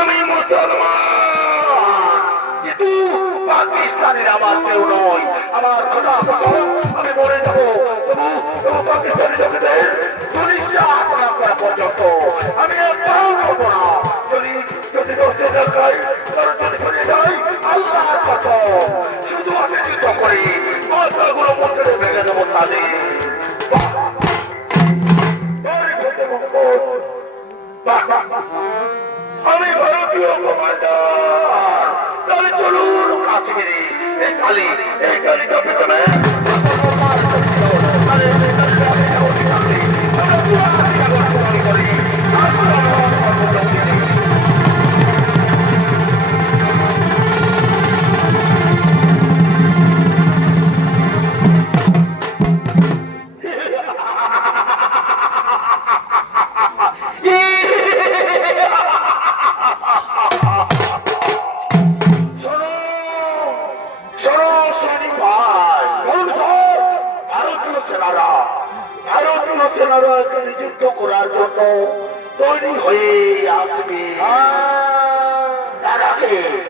আমি মুসলমান, কিন্তু পাকিস্তানের আমার কেউ নয়। আমার কথা আমি মরে যাবো, তবু পাকিস্তানি লোকেদের পুলিশরা করা পর্যন্ত আমি একটাও করবো না। যদি যদি দোষে দেখাই তারা যদি চলে যাই, আল্লাহর কথা শুধু আমি যুদ্ধ করি, মাথাগুলো মন্ত্রে ভেঙে দেবো তাদের। আমি ভারতীয় কমান্ডার, তাহলে চলুন কাশ্মীরে এই কালিকা পেছনে সেনারা এখানে যুদ্ধ করার জন্য তৈরি হয়ে আসবে। তার আগে